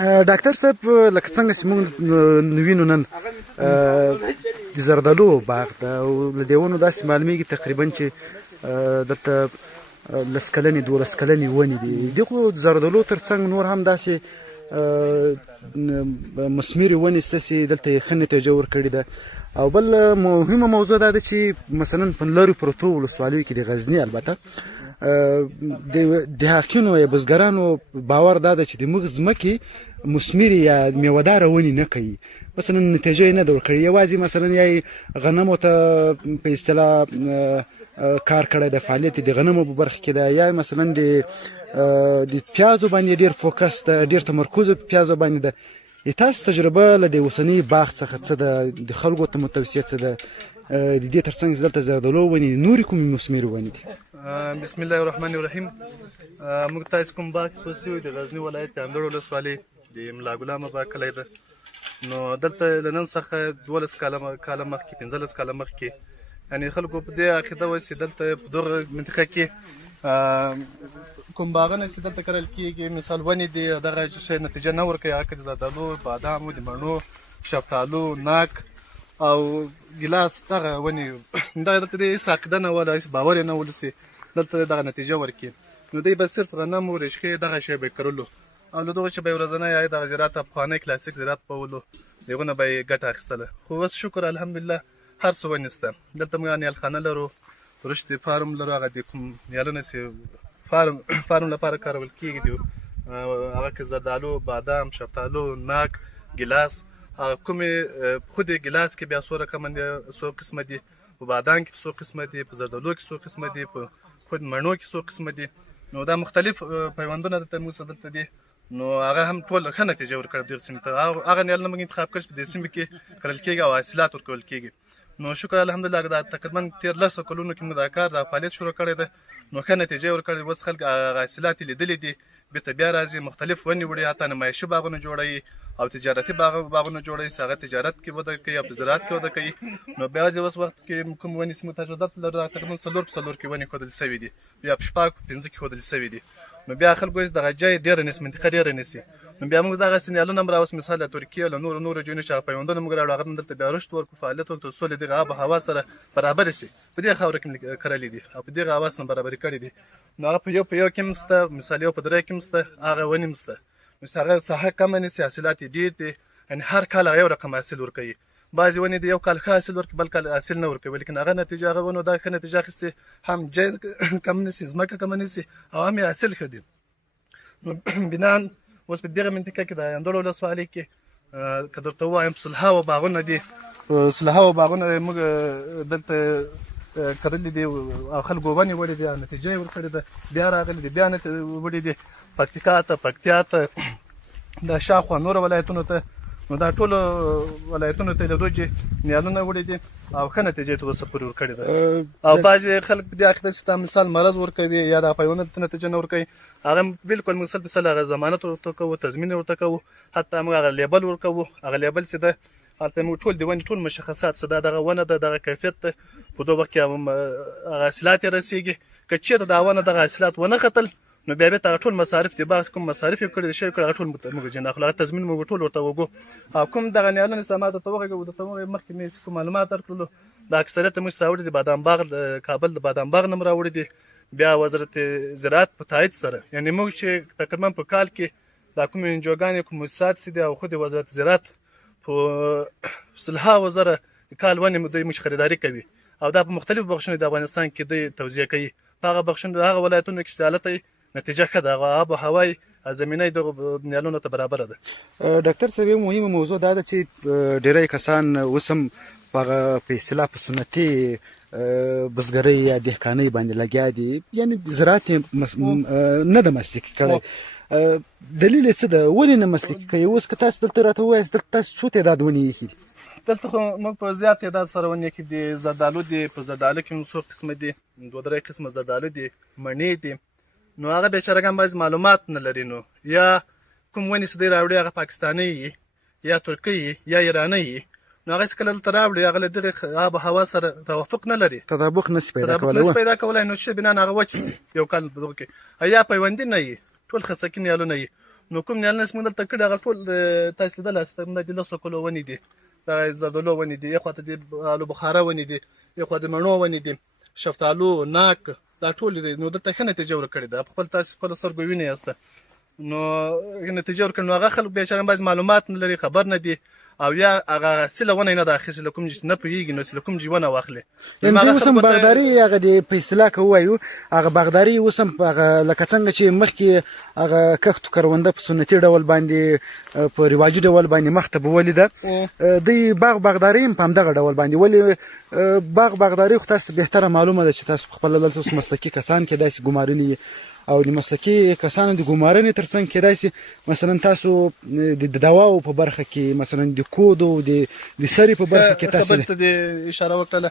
ډاکټر صاحب لکه څنګه چې موږ وینو نن د زردالو باغ ده او له دې ونو داسې معلومیږي تقریبا چې دلته 10 کلنې 12 کلنې ونې دي. دغو زردالو ترڅنګ نور هم داسې مثمرې ونې ستاسې دلته یې ښه نتیجه ورکړې ده. او بل مهمه موضوع دا ده چې مثلا په لرې پرتو ولسوالیو کې د غزني البته د حقینو یا بزګرانو باور دا ده چې د موږ ځمکې مثمرې یا میوهداره ونې نه کوي، مثلا نتیجه یې نه ده ورکړې، یوازې مثلا یا غنمو ته په اصطلاح کار کړی د فعالیت د غنمو په برخه کې ده، یا مثلا د پیازو باندې ډېر فوکس ده، ډېر تمرکز په پیازو باندې ده. تاسو تجربه له د اوسني باغ څخه څه ده؟ د خلکو ته متوسط څه ده؟ د دې ترڅنګ دلته زردالو ونې نورې کومې مثمرې ونې دي؟ بسم الله الرحمن الرحیم. موږ تاسو کوم باغ سوسیو د غزنی ولایت د اندړ ولسوالۍ د ملا ګلامه باغ کلی ده. نو دلته له نن څخه 12 کاله مخکې 15 کاله مخکې یعنې خلکو په دې عقیده وه چې دلته په دغه منطقه کې کوم باغونه چې دلته کرل کېږي مثال ونې دي دغه شی نتیجه نه ورکوي، هغه د زردالو، بادامو، د مڼو، شفتالو، ناک او ګیلاس دغه ونې دغه دلته د هېڅ عقیده نه وه، هېڅ باور یې نه ولو چې دلته دغه نتیجه ورکړي. نو دوی به صرف غنم و رشقې دغه شی به یې کرلو او له دغو چې به یې ورځنی عاید دغه زراعت پخوانی کلاسیک زراعت به ولو، د هغو نه به یې ګټه اخیستله. خو اوس شکر الحمدلله هر څه ونې شته. دلته موږ نیالخانه لرو، رشد فارم لرو، هغه د کوم نیالونه چې فارم لپاره کارول کېږي دي هغه کې زردالو، بادام، شفتالو، ناک، ګیلاس. کومې خود ګیلاس کې بیا څو قسمه دي، په بادام کې څو قسمه دي، په زردالو کې څو قسمه دي، په خود مڼو کې څو قسمه دي. نو دا مختلف پیوندونه دلته موږ سره دلته دي. نو هغه هم ټول ښه نتیجه ورکړې دغې سیمې ته. هغه نیالونه موږ انتخاب کړي چې په دې سیمې کې کرل کېږي او حاصلات ورکول کېږي. نو شکر الحمدلله دا تقریبا 13 کلونو کې موږ دا کار دا فعالیت شروع کړی ده. نو ښه نتیجه یې ورکړې. اوس خلک حاصلات یې لیدلي دي، بېرته بیا راځي مختلف ونې وړي، حتی نمایشي باغونه جوړوي او تجارتي باغونه جوړوي چې هغه تجارت کې وده کوي او په زراعت کې وده کوي. نو بیا ځي اوس وخت کې کوم ونې چې موږ تجربه لرو تقریبا 4 په 4 کې ونې ښودل شوي دي، یا په 6 په 5 کې ښودل شوي دي. نو بیا خلکو دغه ځای ډېره نیسي، منطقه ډېره نیسي. نو بیا موږ دغسې نیالونه هم راوست، مثال له ترکیې له نورو ځایونو چې هغه پیوندونه موږ راوړو، هغه هم دلته بیا رشد ورکړو، فعالیت ورکړو، څو له دغه آب و هوا سره برابرې شي. په دې خاوره کې کرلي دي او په دغه هوا سره برابرې کړي دي. نو هغه په یو کې هم شته، مثال یو په 3 کې هم شته، هغه ونې هم شته. نو چې هغه ساحه کمه نیسي، حاصلات یې ډېر دي، یعنې هر کال یو رقم حاصل ورکوي. بعضې ونې د یو کال ښه حاصل ورکوي، بل کال حاصل نه ورکوي، لیکن هغه نتیجه هغه ونو دا ښه نتیجه اخیستې، هم جای کم نیسي، ځمکه کمه نیسي او هم یې حاصل ښه دي. نو بناً اوس په دغه منطقه کې د اندړ ولسوالۍ کې که درته ووایم 100 باغونه دي، 100 باغونه موږ دلته کرلي دي او خلکو ونې وړې دي او نتیجه یې ورکړې ده. بیا راغلي دي، بیا وړې دي پکتیا ته دا شاوخوا نورو ولایتونو ته. نو دا ټولو ولایتونو ته له دوجې نیالونه وړي دي او ښه نتیجه یې تر اوسه پورې ورکړې ده. او بعضې خلک په دې عقیده چې دا مثال مرض ورکوي یا دا پیوندونه ته نتیجه نه ورکوي، هغه بالکل موږ سل په سل هغه ضمانت ورته کوو، تضمین ورته کوو، حتی موږ هغه لیبل ورکوو. هغه لیبل چې ده هلته موږ ټول د ونې ټول مشخصات څه ده، دغه ونه ده، دغه کیفیت ده، په دغه وخت کې هغه حاصلات یې رسېږي. که چېرته دا ونه دغه حاصلات ونه ختل نو بیا هغه ټول مصارف دي، باغ کوم مصارف یې کړي شوي کړي هغه ټول موږ ځینې اخلو، هغه تضمین موږ ټول ورته وګو. او کوم دغه نیالونه چې ما درته وغږوو، درته ووایي مخکې مې کوم معلومات درکړلو، د اکثریت موږ راوړي دي بادام باغ، د کابل د بادام باغ نه م راوړي دي. بیا وزارت زراعت په تایید سره، یعنې موږ چې تقریبا په کال کې دا کوم انجوګانې کوم مؤسسات چې دي او خود وزارت زراعت په 100 زره کال ونې دوی موږ خریداري کوي او دا په مختلفو بخشونو د افغانستان کې دوی توزیع کوي. په هغه بخشونو هغه ولایتونو کې چې حالت نتیجه ښه ده، هغه آب و هوایي زمینه یې دغو نیالونو ته برابره ده. ډاکټر صاحب یو مهمه موضوع دا ده چې ډېری کسان اوس هم په اصطلاح په سنتي بزګرۍ یا دهقانۍ باندې لګیا دي، یعنې زراعت یې نه ده مسلکي کړی. دلیل یې څه ده؟ ولې نه مسلکي کوي؟ اوس که تاسو دلته راته ووایاست دلته تاسو څو تعداد ونې ایښي دي؟ دلته خو موږ په زیات تعداد سره ونې ایښي دي. زردالو دي، په زردالو کې څو قسمه دي، 2-3 قسمه زردالو دي، مڼې دي. نو هغه بیچارهګان بعضې معلومات نه لري، نو یا کوم ونې چې دوی راوړي هغه پاکستاني وي یا ترکي وي یا ایراني وي. نو هغه چې کله دلته راوړي هغه له دغې آب و هوا سره توافق نه لري، تطابق نشي پیدا کولی. نو چې بنا هغه وچ یو کال په دغه کې یا پیوندي نه وي، ټول خسکي نیالونه وي. نو کوم نیالونه چې موږ دلته کړي هغه ټول تاسو لیدلی یاست همدا د 10 کلو ونې دي، د زردالو ونې دي، یو خواته د الو بخاره ونې دي، یو خوا د مڼو ونې دي، شفتالو، ناک، دا ټول دي. نو دلته ښه نتیجه ورکړې ده، په خپل تاسو خپل سترګو وینئ یاست. نو نتیجه ورکړې. نو هغه خلک بیچاره بعضې معلومات نه لري، خبر نه دي، او یا هغه اصله ونه نه ده اخیستې، له کوم ځای نه پوهېږي، نو چې له کوم ځای ونه واخلي. یعنې دوی اوس هم باغداري هغه د په اصطلاح که ووایو هغه باغداري اوس هم هغه لکه څنګه چې مخکې هغه کښتو کرونده په سنتي ډول باندې په رواجي ډول باندې مخته به ولیده، دوی باغداري هم په همدغه ډول باندې. ولې باغداري خو تاسو ته بهتره معلومه ده چې تاسو په خپله دلته اوس مسلکي کسان کېدای شي ګمارلي، او د مسلکي کسانو د ګمارنې ترڅنګ کېدای شي مثلا تاسو د دواو په برخه کې مثلا د کود او د سرې په برخه کې تاسو خبرې ته د اشاره وکړله.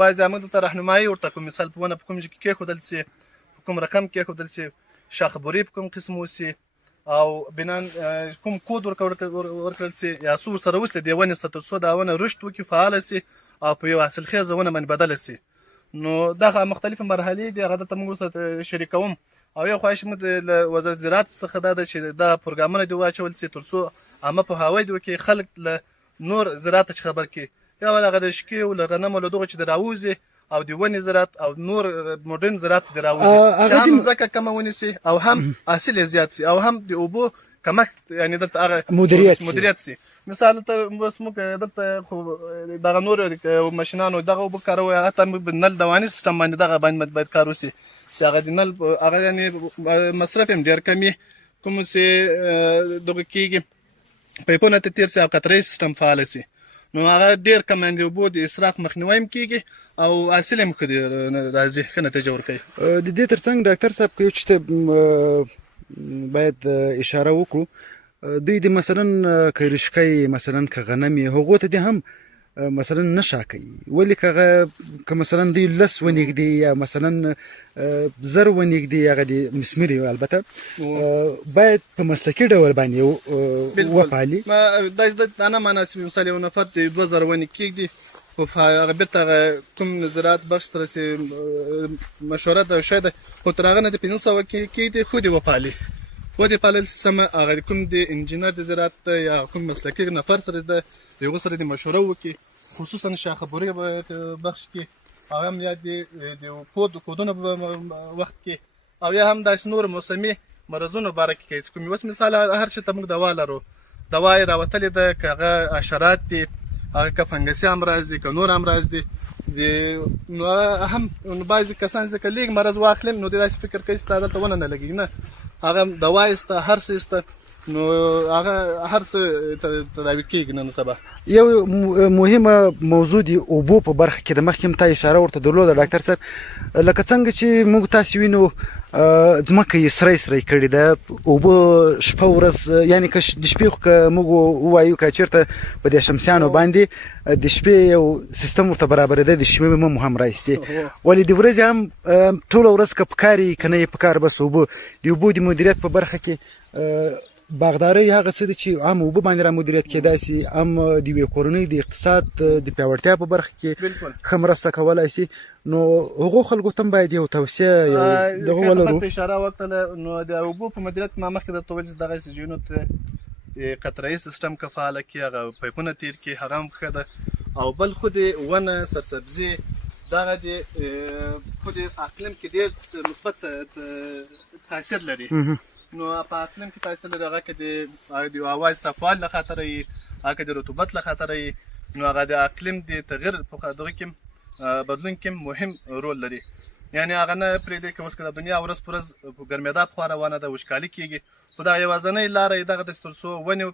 بعضې موږ دلته رهنمایي ورته کوم مثال په ونه په کوم ځای کې کېښودل سي، په کوم رقم کېښودل سي، شاخبري په کوم قسم وسي، او بنان کوم کود ورکړل سي، یا څو ورسره وسلې د ونې سره تر څو دا ونه رشد وکړي، فعاله سي، او په یو حاصلخیزه ونه باندې بدله سي. نو دغه مختلفې مرحلې دي، هغه دلته موږ ورسره شریکوم. او یو خواهش موږ له وزارت زراعت څخه دا ده چې دا پروګرامونه دې واچول سي تر څو عامه پوهاوی دې وکړي، خلک له نور زراعت څخه خبر کړي، یا ول هغه د شکې او له غنمو له دغو چې د راوځي، او د ونې زراعت او نور مډرن زراعت دې راوځي، چې هم ځمکه کمه ونیسي، او هم حاصل یې زیات سي، او هم د اوبو کمښت یعنې دلته هغه مدیریت سي. مثال ته بس موږ دلته خو دغه نور ماشینانو دغه اوبه کاروو، حتی نل دواني سیستم باندې دغه باندې باید کار وسي چې هغه د نل هغه یعنې مصرف هم ډېر کم وي، کوم چې دغه کېږي پایپونه ته تېر سي او قطرهیي سیستم فعاله سي. نو هغه ډېر کم د اوبو د اسراف مخنیوی هم کېږي، او حاصل هم ښه راځي، ښه نتیجه ورکوي. د دې ترڅنګ ډاکټر صاحب که یو چې باید اشاره وکړو، دوی د مثلا که رشقۍ مثلا که غنم هغو ته دې هم مثلا نشا کوي، ولې که مثلا دوی 10 ونږدي یا مثلا 1000 ونږدي هغه د مسمري البته باید په مسلکي ډول باندې وپالي. دا نه معنا چې مثال یو نفر د 2000 ونې کېږدي، خو هغه بېرته کوم زراعت بخش سره چې مشوره ده شاید، خو تر هغه نه د 500 کېږدي، خو دې وپالي. و دې پالل سمه هغه کوم د انجینر د زراعت یا کوم مسلکي نفر سره د هغو سره د مشوره وکړي، خصوصا شاخبري بخش کې، او هم یا د کودونو وخت کې، او یا هم داسې نور موسمي مرضونو باره کې کوي. کوم اوس مثال هر شي ته موږ دوا لرو، دوا یې راوتلې ده، که هغه حشرات دي، هغه که فنګسي امراض دي، که نور امراض دي، نو هم بعضې کسان چې که لږ مرض واخلم نو د داسې فکر کوي چې تا دلته ونه نه لګېږي، نه، هغه دوا یې سته، هر څه یې سته، نو هغه هر څه تداوي کېږي نن سبا. یو مهمه موضوع د اوبو په برخه کې د مخکې هم تا اشاره ورته درلوده ډاکټر صاحب، لکه څنګه چې موږ تاسو وینو ځمکه یې سری کړې ده، اوبه شپه ورځ، یعنې که د شپې خو که موږ ووایو که چېرته په دې شمسیانو باندې د شپې یو سیستم ورته برابرېده، د شپې هم رایستې، ولې د ورځې هم ټوله ورځ که په کار یې که نه یې په کار، بس اوبه د اوبو د مدیریت په برخه کې باغداري هغه څه دي چې هم اوبه باندې را مدیریت کېدای شي، هم د یوې کورنۍ د اقتصاد د پیاوړتیا په برخه کې ښه مرسته کولی شي. نو هغو خلکو ته هم باید یو توصیه یو دغه ولرو. اشاره وکړله، نو د اوبو په مدیریت ما مخکې درته ویل چې دغه سیجونو ته قطرهیي سیستم که فعاله کړي، هغه پایپونه تېر کړي، هغه هم ښه ده. او بل خو د ونه سرسبزي دغه د خو د اقلیم کې ډېر مثبت تاثیر لري. نو په اقلیم کې تاثیر لري، هغه که د هوا صفوالي له خاطره وي، هغه که د رطوبت له خاطره وي، نو هغه د اقلیم د تغیر په دغه کې بدلون کې مهم رول لري. یعنې هغه نه پرېږدي که اوس که د دنیا ورځ په ورځ په ګرمېدا پخوا روانه ده، وچکالي کېږي، خو دغه یوازینۍ لاره یې دغه ده چې تر څو ونې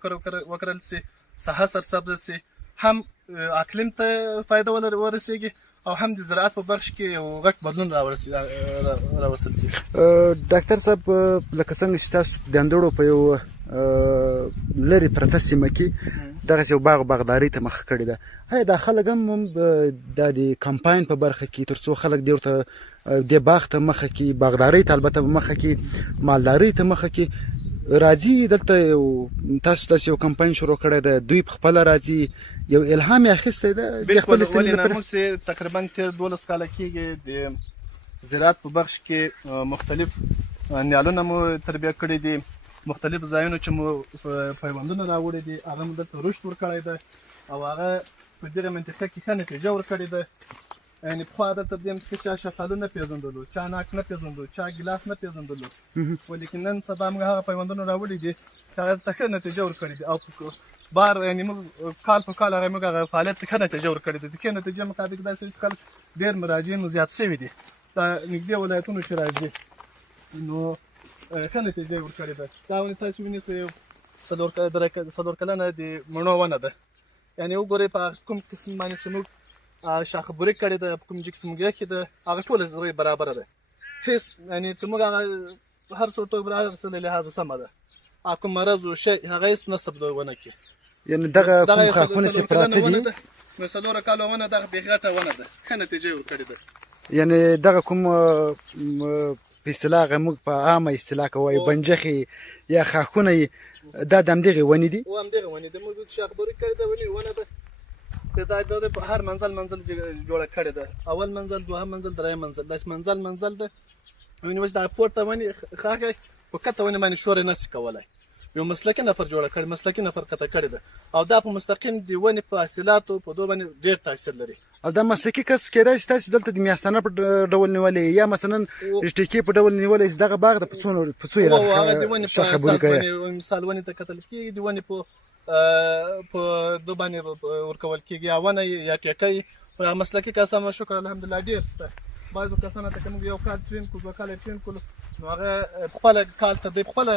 وکرل سي، ساحه سرسبزه سي، هم اقلیم ته فایده ورسېږي، او هم د زراعت په بخش کې یو غټ بدلون راوستل سي. ډاکټر صاحب، لکه څنګه چې تاسو د اندړو په یو لرې پرته سیمه کې دغسې یو باغدارۍ ته مخه کړې ده، آیا دا خلک هم د کمپاین په برخه کې تر څو خلک دې ورته دې باغ ته مخه کړي، باغدارۍ ته البته مخه کړي، مالدارۍ ته مخه کړي، راځي دلته تاسو یو کمپاین شروع کړی ده، دوی په خپله راځي، یو الهام یې اخیستی ده د خپلې سیمې لپاره؟ موږ چې تقریبا تېر 12 کاله کېږي د زراعت په بخش کې مختلف نیالونه مو تربیه کړي دي، مختلف ځایونو چې مو پیوندونه راوړي دي هغه مو دلته رشد ورکړی دی او هغه په دغه منطقه کې ښه نتیجه ورکړې ده. یعنې پخوا دلته په دې منطقه کې چا شفتالو نه پېژندلو، چا ناک نه پېژندلو، چا ګیلاس نه پېژندلو، ولیکن نن سبا موږ هغه پیوندونه راوړي دي چې هغه دلته ښه نتیجه ورکړې دي او بار یعنې موږ کال په کال هغه موږ هغه فعالیت ښه نتیجه ورکړې ده. د ښې نتیجې مطابق داسې چې کله ډېر مراجعین مو زیات شوي دي دا نږدې ولایتونو چې راځي نو ښه نتیجه یې ورکړې ده. دا ونې تاسې وینئ چې یو څلور کلنه د مڼو ونه ده. یعنې وګورئ په کوم قسم باندې چې موږ شاخه بوري کړې ده، په کوم ځای کې چې موږ یې ده هغه ټوله زغۍ برابره ده. هېڅ یعنې که موږ هغه هر څه ټوک هر څه له لحاظه سمه ده. کوم مرض و شی هغه هېڅ نشته په دغه ونه کې. یعنې دغه کوم خاکونه چې پراته دي نو 4 کاله ونه دغه بې غټه ونه ده، ښه نتیجه یې ورکړې ده. یعنې دغه کوم په اصطلاح هغه موږ په عامه اصطلاح کې وایو بنجخې یا خاکونه یې دا د همدغې ونې دي؟ همدغه ونې دي. موږ شاخ بوري کړې ده ونه ده دا په هر منزل جوړه کړې ده. اول منزل، دوهم منزل، دریم منزل، داسې منزل ده. ونې اوس دا پورته ونې خاکه په کته ونې باندې شور یې نشي کولی. یو مسلکي نفر جوړه کړې، مسلکي نفر قطع کړې ده او دا په مستقیم د ونې په حاصلاتو په دو باندې ډېر تاثیر لري. او دا مسلکي کس کېدای شي تاسو دلته د میاشتانه په ډول نیولې یا مثلا اشتکي په ډول نیولې دغه باغ د په څو یې هغه د ونې په اساس باندې مثال ونې ته کتل کېږي، د ونې په دو باندې ورکول کېږي یا ونه یا ټیکۍ. مسلکي کسان شکر الحمدلله ډېر شته. بعضو کسانو ته که موږ یو کال ټرین کړو، 2 کاله ټرین کړو نو هغه خپله کال ته دی خپله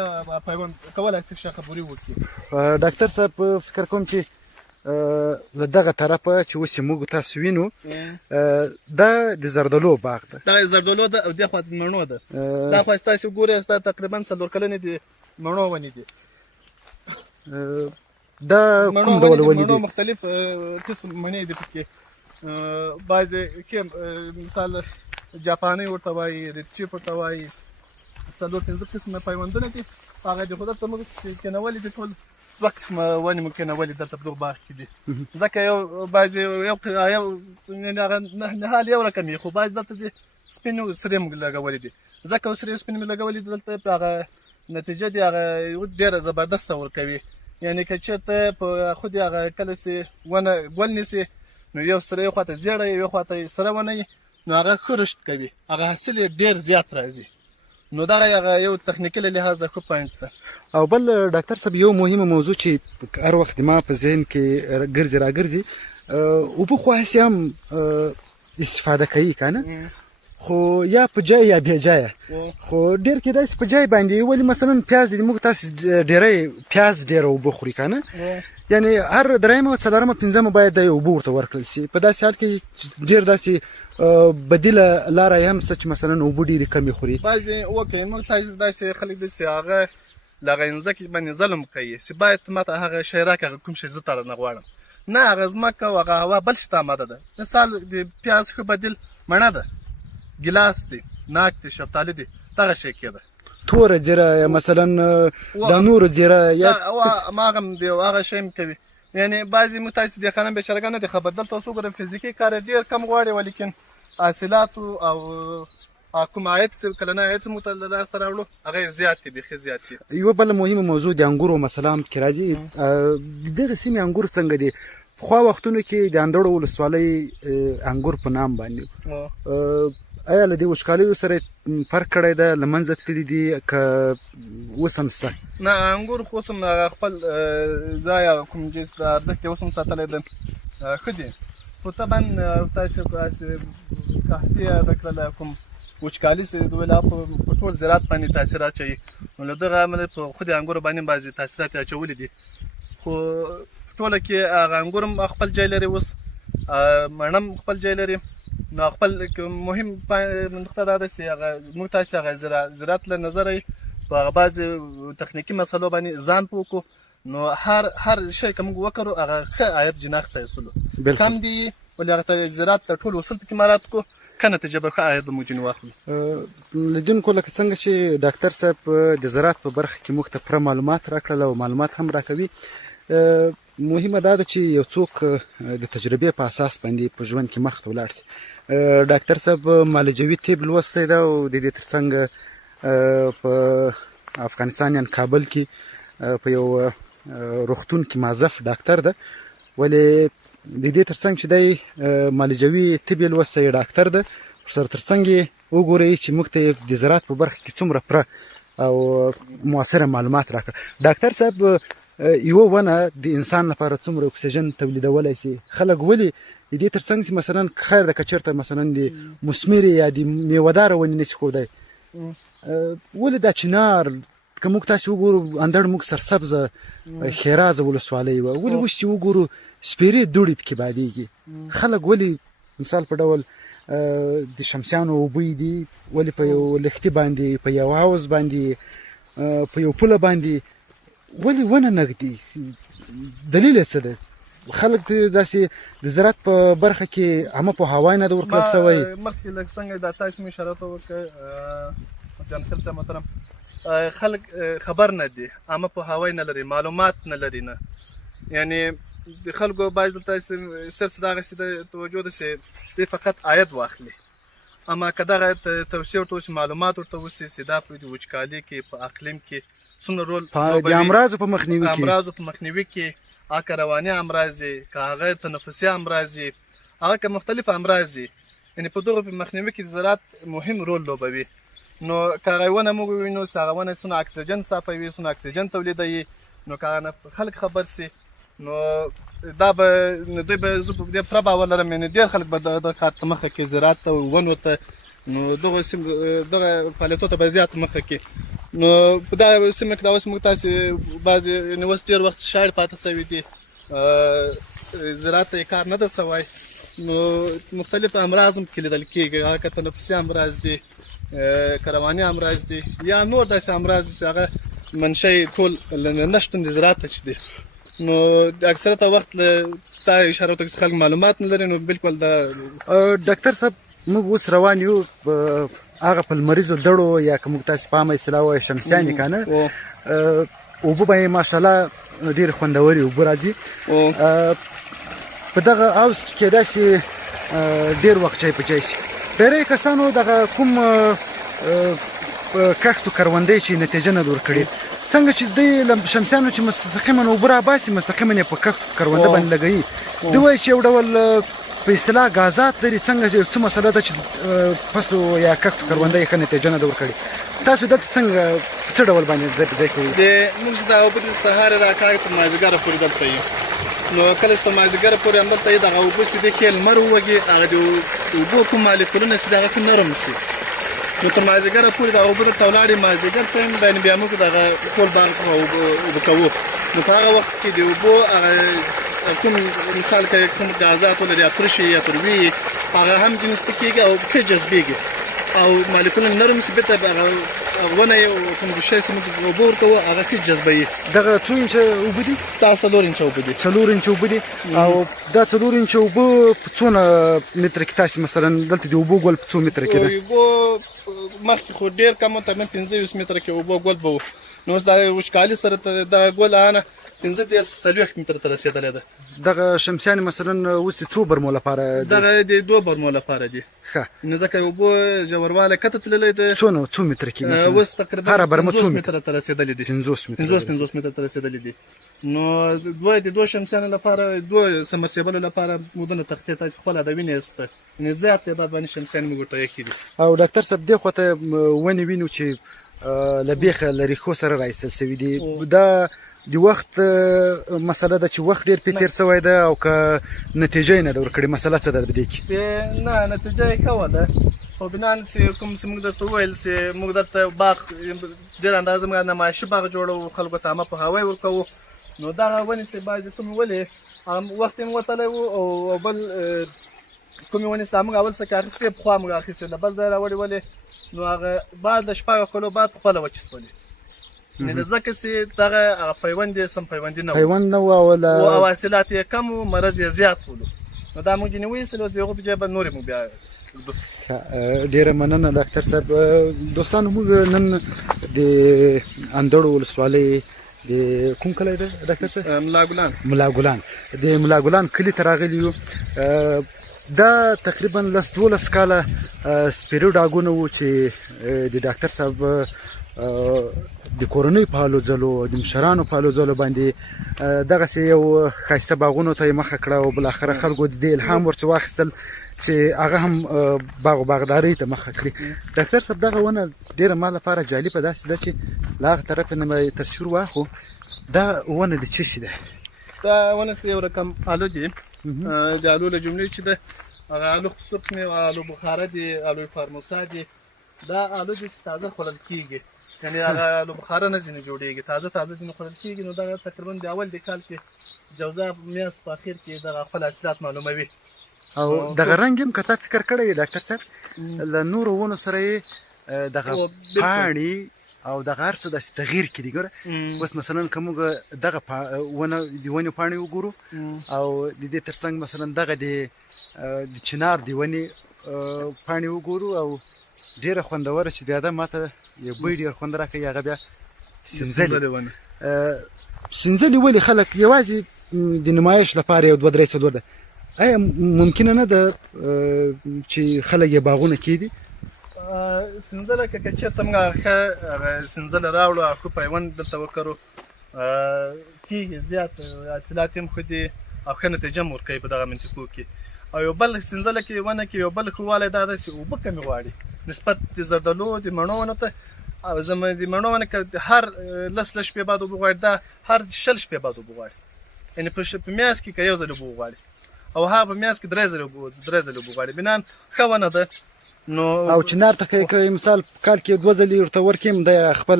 پیوند کولی شي شاخه بوري وکړي. ډاکټر صاحب فکر کوم چې له دغه طرفه چې اوس یې موږ تاسو وینو دا د زردالو باغ ده. دا زردالو ده او دې خوا مڼو ده. دا خوا چې تاسې ګورئ دا تقریبا 4 کلنې د مڼو ونې دي. دا کوم ډول ونې دي؟ مختلف قسم مڼې دي پکې. بعضې کې مثال جاپاني ورته وایي، ریډ چیپ ورته وایي، 4-5 قسمه پیوندونه دي. هغه دي خو دلته موږ کېنولي دي ټول 2 قسمه ونې موږ کېنولي دلته په دغه باغ کې دي. ځکه یو بعضې یو هغه نهال یو رقم وي خو بعضې دلته چې سپین او سرې موږ لګولي دي. ځکه سرې سپین مې لګولي دي دلته هغه نتیجه دي هغه ډېره زبردسته ورکوي. یعنې که چېرته په خود هغه کله چې ونه ګل نیسي نو یو سره یو خواته زیړه یو خواته سره ونه وي نو هغه ښه رشد کوي، هغه حاصل یې ډېر زیات راځي. نو دغه هغه یو تخنیکي له لحاظه ښه پوینټ ده. او بل ډاکټر صاحب یو مهمه موضوع چې هر وخت ما په ذهن کې ګرځي راګرځي اوبه خو هسې هم استفاده کوي که نه، خو یا په جای یا بې جایه، خو ډېر کېدای شي په جای باندې ولې مثلا پیاز دي موږ تاسې ډېری پیاز ډېره اوبه خوري که نه، یعنې هر درېیمه څلورمه پنځمه باید دا اوبه ورته ورکړل شي. په داسې حال کې ډېر داسې بدیله لاره یې هم شته چې مثلا اوبه ډېرې کمې خوري. بعضې اوکې موږ داسې خلک دي چې هغه له هغه ځمکې باندې ظلم کوي چې باید ماته هغه شی راکړه، هغه کوم شی زه تاله نه غواړم. نه، هغه ځمکه او هغه هوا بل شي ته آماده ده. مثال د پیاز ښه بدیل مڼه ده، ګیلاس دی، ناک دی، شفتالي دی، دغه شی کېده. توره زیره مثلا د نورو زیره یا هماغه هم دی هغه شی هم کوي. یعنې بعضې موږ تاسې دهقانان بیچارهګان نه دي خبر. دلته اوس وګورئ فزیکي کار یې ډېر کم غواړي ولیکن حاصلاتو او کوم عاید چې کلنی عاید چې موږ ته له لاسته راوړو هغه یې زیات دي، بیخي زیات دي. یوه بله مهمه موضوع د انګورو مسله هم پکې راځي. د دغې سیمې انګور څنګه دي؟ پخوا وختونو کې د اندړو ولسوالۍ انګور په نام باندې آیا له دې وچکالیو سره فرق کړی ده، له منځه تللي دي که اوس هم شته؟ نه، انګور خو اوس هم خپل ځای او کوم جنس د ارزښت یې اوس هم ساتلی ده، ښه دي. خو طبعا تاسې قحطي یاده کړله، کوم وچکالي چې دوی په ټول زراعت باندې تاثیر اچوي. نو له دغه امله په خود انګورو باندې بعضې تاثیرات یې اچولي دي. خو ټوله کې هغه انګور هم خپل ځای لري، اوس مڼه هم خپل ځای لري. نو خپل مهم نقطه دا ده چې هغه موږ تاسې هغه زراعت له نظره په هغه بعضې تخنیکي مسلو باندې ځان پوه کړو. نو هر شی که موږ وکړو هغه ښه عاید جناخت حاصلو کم دي، ولې هغه ته زراعت ته ټول اصول پکې مراعات کړو، ښه نتیجه به ښه عاید به موږ ځینې واخلو. لیدونکو لکه څنګه چې ډاکټر صاحب د زراعت په برخه کې موږ ته پوره معلومات راکړل او معلومات هم راکوي. مهمه دا ده چې یو څوک د تجربې په اساس باندې په ژوند کې مخ ته ولاړ شي. ډاکټر صاحب معالجوي طب لوستی ده او د دې ترڅنګ په افغانستان یان کابل کې په یو روغتون کې معزف ډاکټر ده، ولې د دې ترڅنګ چې دی معالجوي طب لوستی ډاکټر ده، ورسره ترڅنګ یې وګورئ چې موږ ته د زراعت په برخه کې څومره پوره او مؤثره معلومات راکړه. ډاکټر صاحب، یوه ونه د انسان لپاره څومره اکسیجن تولیدولی سي؟ خلک ولې د دې ترڅنګ چې مثلا خیر ده که چېرته مثلا د مثمرې یا د میوهداره ونې نشي ښودی، ولې دا چنار که موږ تاسې وګورو اندړ موږ سرسبزه ښېرازه ولسوالۍ وه، ولې اوس چې وګورو سپېرې دوړې پکې بادېږي؟ خلک ولې مثال په ډول د شمسیانو اوبه دي ولې په یو لښتي باندې په یو حوض باندې په یو پوله باندې ولې ونه نږدي؟ دلیل یې څه دی؟ خلک داسې د زراعت په برخه کې عامه پوهاوی نه ده ورکړل سوی. مخکې لږ څنګه دا تاسې مې اشاره ته وکړه جان خیل صاحب محترم، خلک خبر نه دي، عامه پوهاوی نه لري، معلومات نه لري، نه یعنی د خلکو باید دلته صرف دغسې د توجه داسې دی فقط عاید واخلي، اما که دغه توصیه ورته وشي، معلومات ورته وشي چې دا په وچکالي کې په اقلیم کې څومره رول د امراضو په مخنیوي کې که رواني امراض وي، که هغه تنفسي امراض وي، هغه که مختلف امراض وي، یعنې په دغو په مخنیوي کې د زراعت مهم رول لوبوي. نو که هغه ونه موږ ووینو چې هغه ونه څومره اکسیجن صافوي، څومره اکسیجن تولیدوي، نو که هغه خلک خبر سي، نو دا به دوی به زه په دې پوره باور لرم، یعنې ډېر خلک به د کار ته مخه کړي، زراعت ته، ونو ته، نو دغه فعالیتو ته به زیات مخه کړي. نو په دغه سیمه کې دا اوس موږ تاسې بعضې یعنې اوس ډېر وخت شاړې پاتې شوي دي، زراعت ته یې کار نه ده سوی، نو مختلف امراض هم پکې لیدل کېږي، هغه که تنفسي امراض دي، که رواني امراض دي، یا نور داسې امراض دي چې هغه منشأ یې ټول نه شتون د زراعت ته چې دی. نو اکثرته وخت ستا اشاره وکړه چې خلک معلومات نه لري، نو بالکل دا ډاکټر صاحب موږ اوس روان یو هغه په لمریزو دړو یا که موږ تاسې په عامه اصطلاح وایو شمسیانې که نه، اوبه به یې ماشاءالله ډېرې خوندورې اوبه راځي. په دغه حوض کې کیدای شي ډېر وخت چای په چای شي. ډېری کسانو دغه کوم کښتو کروندې چې نتیجه نه ده ورکړې، څنګه چې دوی له شمسیانو چې مستقیما اوبه راباسي مستقیما یې په کښتو کرونده باندې لګوي، دوی وایي چې یو ډول په اصطلاح غازات لري. څنګه څه مسله ده چې فصلو یا کښتو کرونده یې ښه نتیجه نه ده ورکړې؟ تاسو دلته څنګه په څه ډول باندې ځای په ځای کوئ؟ موږ چې دا اوبه د سهار راکاږي تر مازدیګره پورې دلته یو، نو کله چې تر مازدیګره پورې همدلته یې دغه اوبه چې دی کې لمر ووږي، هغه د اوبو کوم مالیکولونه چې د هغه کوم نرم شي، نو تر مازدیګره پورې د اوبو دلته ولاړې، مازدیګر ټایم باندې بیا موږ دغه ټول باغ اوبه کوو. نو په هغه وخت کې د اوبو کوم مثال که کوم غازات ولري، یا ترش یا تروي، هغه هم جنس کېږي او ښه جذبېږي او مالیکولونه نرم شي، بېرته هغه ونه یې کوم شی چې موږ اوبه ورکوو هغه ښه جذبوي. دغه څو انچه اوبه دي؟ دا 4 انچه اوبه دي. 4 انچه اوبه دي. او دا 4 انچه اوبه په څونه متره کې تاسې مثلا دلته د اوبو ګول په څو متره کې ده؟ اوبو مخکې خو ډېر کم و، تقریبا 25 متره کې اوبو ګول به و، نو اوس دا وچکالي سره دغه ګول هغه 15-40 متره ته رسېدلی ده. دغه شمسیانې مثلا اوس د څو برمو لپاره دي؟ دغه د 2 برمو لپاره دي. ښه، نو ځکه اوبو ژوروالی کته تللی دی. څو متره کې مثلا؟ اوس تقریبا هره برمه 50 متره ته رسېدلی دي. 50 متره ته رسېدلی دي. نو د 2 شمسیانو لپاره، 2 سمرسیبلو لپاره مودونه تختې تاسې خپله د وینې ایسته، یعنې زیات تعداد باندې شمسیانې موږ ورته یقي دي. او ډاکټر صاحب دې خواته ونې وینو چې له بیخه له ریښو سره راایستل سوي دي، دا د وخت مسله ده چې وخت ډېر پې تېر سوی ده، او که نتیجه یې نه ده ورکړې، مسله څه ده په دې کې؟ نه، نتیجه یې ښه وه، خو بنا چې کوم چې موږ درته وویل چې موږ دلته باغ ډېر اندازه موږ نمایشي باغ جوړوو، خلکو ته عامه پوهاوی ورکوو، نو دغه ونې چې بعضې کومې ولې وخت یې وتلی و، او بل کومې ونې چې موږ اول څه کې اخیستې پخوا موږ اخیستې له بل ځای راوړې ولې، نو هغه بعد د 6 کلو بعد خپله وچې شولې، یعنې ځکه چې دغه پیوند یې سم پیوندي نه و، پیوند نه و او حاصلات یې کم و، مرض یې زیات ولو، نو دا موږ ځینې وایستل، اوس د هغو په ځای به نورې مو بیا ډیره مننه ډاکټر صاحب. دوستانو موږ نن د اندړو ولسوالۍ د کوم کلی دی ډاکټر صاحب؟ ملاګلان. د ملاګلان کلي ته راغلي یو. دا تقریبا 10-12 کاله سپیرو ډاګونه وو چې د ډاکټر صاحب د کورنۍ په هلو ځلو د مشرانو په هلو ځلو باندې دغسې یو ښایسته باغونو ته یې مخه کړه او بالاخره خلکو د دې الهام ورڅ واخیستل چې هغه هم باغ و باغدارۍ ته مخه کړي. ډاکټر صاحب دغه ونه ډېره ما لپاره جالبه داسې ده چې له هغه طرف نه به تصویر واخلو. دا ونه د څه شي ده؟ دا ونه یو رقم آلو دي. د آلو له جملې چې ده هغه آلو خصوص مې آلو بخاره دي، آلو فارموسا دي. دا آلو دي چې تازه خوړل کېږي، یعنې هغه آلو بخاره نه ځینې جوړېږي، تازه ځینې خوړل کېږي. نو دغه تقریبا د اول د کال کې جوزا میاشت په اخر کې دغه خپل حاصلات معلوموي. او دغه رنګ هم که تا فکر کړی وي ډاکټر صاحب له نورو ونو سره یې دغه پاڼې او دغه هر څه داسې تغییر کړي. ګوره اوس مثلا که موږ دغه ونه د ونې پاڼې وګورو او د دې تر څنګ مثلا دغه د چنار د ونې پاڼې وګورو او ډېره خوندوره چې بیا ده ماته یو بوی ډېر خوند راکوي، هغه بیا سنځلې. سنځلې ولې خلک یوازې د نمایش لپاره یو دوه درې څلور ده، آیا ممکنه نه ده چې خلک یې باغونه کېږدي؟ سنځله که چېرته موږ ښه سنځله راوړو او ښه پیوند دلته وکړو کېږي، زیات حاصلات هم ښه دي او ښه نتیجه هم ورکوي په دغه منطقو کې. او یو بل سنځله کې ونه کې یو بل ښه والی دا ده چې اوبه کمې غواړي نسبت د زردالو د مڼو ونو ته. او زموږ د مڼو ونه که هر لس شپې بعد اوبه غواړي، دا هر 20 شپې بعد اوبه غواړي، یعنې په میاشت کې که یو ځل اوبه وغواړي او هغه په میاشت کې 3 ځله اوبه غواړي. بنان ښه ونه ده. نو او چنار ته که مثال کال کې 2 ځلې ورته ورکړم د خپل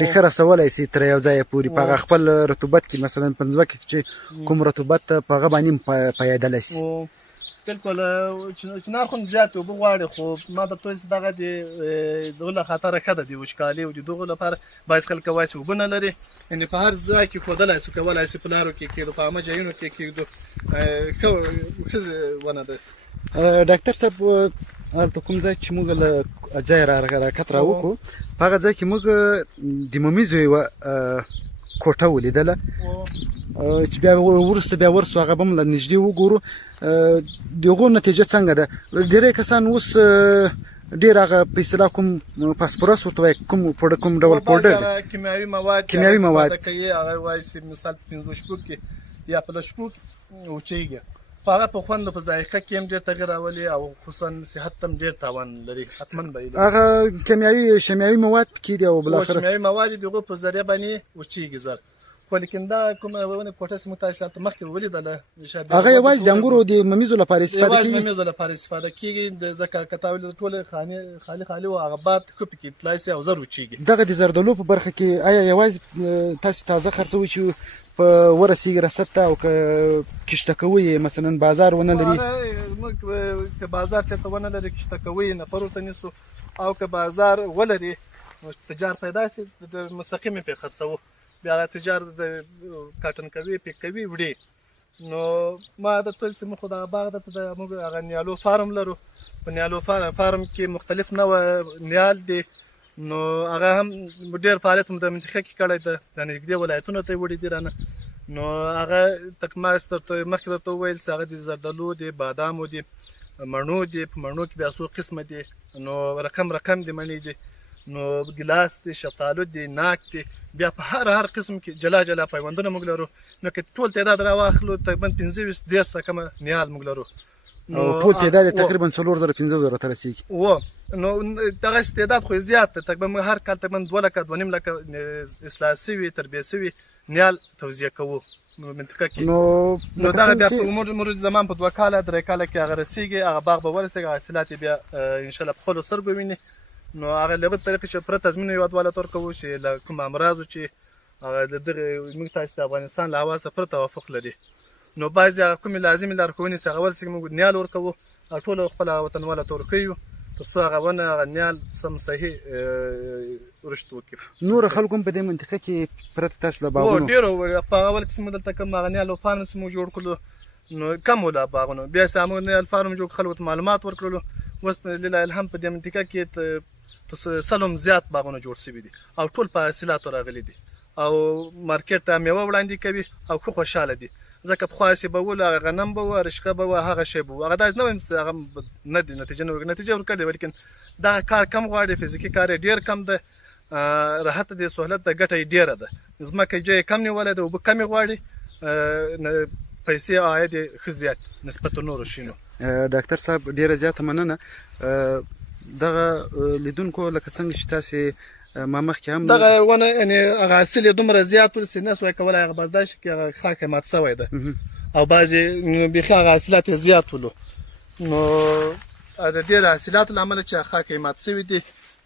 ریښه رسولی شي تر یو ځایه پورې په هغه خپل رطوبت کې، مثلا په ځمکه کې چې کوم رطوبت په هغه باندې هم پیدلی شي. بلکل چنار خو زیات اوبه غواړي، خو ما درته وایي چې دغه د دغه له خطره ښه ده، د وچکالي او د دغو لپاره بعضې خلک کولی چې اوبه نه لري، یعنې په هر ځای کې ښودلی شو، کولی شي په لارو کې کېږدو، په عامه ځایونو کې کېږدو. ښه ونه ده. ډاکټر صاحب هلته کوم ځای چې موږ له ځایه راکت راوکړو په هغه ځای کې موږ د ممیزو یوه کوټه ولیدله چې بیا وروسته بیا ورسو هغه به هم له نږدې وګورو د هغو نتیجه څنګه ده. ډېری کسان اوس ډېر هغه په اصطلاح کوم فاسفورس ورته وایي، کوم ډول پوډر ده، کیمیاوي مواد کوي. هغه وایي چې مثال په 5 شپو کې یا په 10 شپو وچېږي، خو هغه په خوند او په ذایقه کې هم ډېر تغیر راولي او خصوصا صحت ته هم ډېر تاوان لري. حتما به هغه شیمیاوي مواد پکې دي او بالاخره شیمیاوي مواد د هغو په ذریعه باندې وچېږي زر. خو لیکن دا کومه ونه کوټه چې موږ تاسو ته مخکې ولیدله هغه یوازې د انګورو د ممیزو لپاره استفاده کېږي. یوازې ممیزو لپاره استفاده کېږي، ځکه که تا ولید ټولې خالي و هغه باد ښه پکې تللی شي او زر وچېږي. دغه د زردالو په برخه کې آیا یوازې تاسو تازه خرڅوئ چې په ورسیږي رسد ته او که کشته کوئ مثلا بازار ونه لري؟ موږ که بازار چېرته ونه لري کشته کوئ نفر ورته نیسو، او که بازار ولري تجار پیدا شي مستقیم پرې خرڅوو، بیا هغه تجار د کاټن کوي پیک کوي وړي. نو ما درته ویل چې موږ خو دغه باغ دلته د موږ هغه نیالو فارم لرو، په نیالو فارم کې مختلف نوع نیال دي. نو هغه هم ډېر فعالیت هم د منطقه کې کړی ده، د نږدې ولایتونو ته یې وړي دي رانه. نو هغه ما مخکې درته وویل چې هغه د زردالو دي، بادامو دي، مڼو دي. په مڼو کې بیا څو قسمه دي، نو رقم دي مڼې دي، نو ګلاس دي، شفتالو دي، ناک دي. بیا په هر قسم کې جلا پیوندونه موږ لرو. نو که ټول تعداد راواخلو تقریبا 15-10 کمه نیال موږ لرو. نو ټول تعداد تقریبا 4000-5000 ته رسیږي. نو دغه تعداد خو زیات دی، تقریبا موږ هر کال تقریبا 2 لکه 2.5 لکه اصلاح شوي تربیه شوي نیال توزیع کوو منطقه کې. نو دغه بیا په مرور زمان په 2 کاله 3 کاله کې هغه رسیږي، هغه باغ به ورسېږي، حاصلات یې بیا انشاءالله په خپلو سترګو ویني. نو هغه له بلې طریقې چې پوره تضمین هېوادوالو ته ورکوو چې له کوم امراضو چې هغه د دغه موږ تاسو د افغانستان له هوا څخه پوره توافق لري. نو بعضې هغه کومې لازمې لارښوونې چې هغه ورسېږي موږ نیال ورکوو او ټولو خپل وطنوالو ته ورکوو تر څو هغه ونه هغه نیال سم صحیح رشد وکړي. نور خلکو هم په دې منطقه کې پرته تاسو له باغونو ډېرو په اول کې چې موږ دلته کوم هغه نیال او فارم چې موږ جوړ کړلو نو کم و له باغونو، بیا چې موږ نیال فارم جوړ خلکو ته معلومات ورکړلو. اوس لله الحمد په دې منطقه کې سلم زیات باغونه جوړ شوي دي او ټول په حاصلاتو راغلي دي او مارکیټ ته میوه وړاندې کوي او ښه خوشحاله دي. ځکه پخوا چې به ول هغه غنم به و رشقه به و هغه شی به و هغه داسې نه وایم چې هغه نه دي نتیجه ورکړې، بلکې دغه کار کم غواړي، فزیکي کار یې ډېر کم ده. راحت د سهولت د ګټه یې ډېره ده. ځمکه یې کم نیولې ده، اوبه کمې غواړي، پیسې او عاید یې ښه زیات نسبت نورو شینو. ډاکټر صاحب ډیره زیاته مننه. دغه لیدونکو لکه څنګه چې تاسې ما مخکې هم دغه ونه یعنې هغه حاصل یې دومره زیات ول چې نه سوای کولی هغه برداشت کړي، هغه خاک یې مات سوی ده او بعضې بیخي هغه حاصلات یې زیات ولو، نو د ډېرو حاصلاتو له امله چې خاک یې مات سوي دي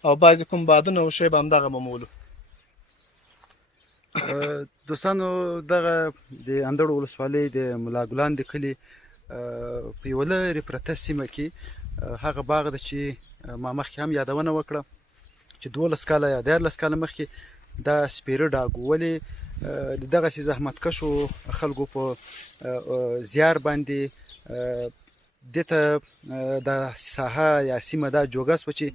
او بعضې کوم بادونه او شی به همدغه ممولو. دوستانو دغه د اندړو ولسوالۍ د ملا ګلان د کلي په یوه لرې پرته سیمه کې هغه باغ ده چې ما مخکې هم یادونه وکړه چې 12 کاله یا 14 کاله مخکې دا سپیره ډاګ ولې د دغسې زحمتکشو خلکو په زیار باندې دې ته د ساحه یا سیمه دا جوګه سوه چې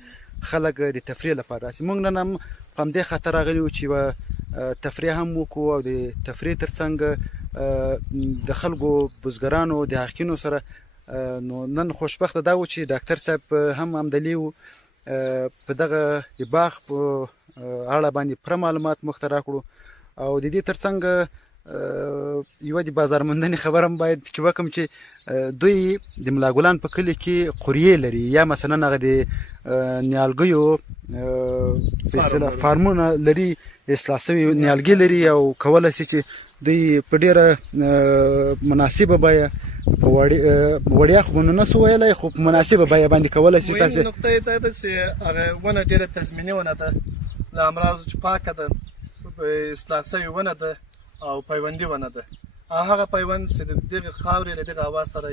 خلک د تفریح لپاره راسي. موږ نن هم په همدې خاطر راغلي وو چې یوه تفریح هم وکړو او د تفریح ترڅنګ د خلکو بزګرانو د حقینو سره. نو نن خوشبخته دا و چې ډاکټر صاحب هم همدلې و په دغه باغ په اړه باندې پوره معلومات موږ ته راکړو او د دې ترڅنګ یوه د بازارموندنې خبره هم باید پکې وکړم چې دوی د ملا ګلان په کلي کې قریې لري یا مثلا هغه د نیالګیو فارمونه لري، اصلاح سوي نیالګي لري او کولی شي چې دوی په ډېره مناسبه بیه په وړیا خو به نو نه سو ویلی خو په مناسبه بیه باندې کولی شي تاسې. مهم نقطه یې دا ده چې هغه ونه ډېره تضمیني ونه ده، له امراضو چې پاکه ده، اصلاح سوې ونه ده او پیوندي ونه ده. هغه پیوند چې د دغې خاورې له دغې هوا سره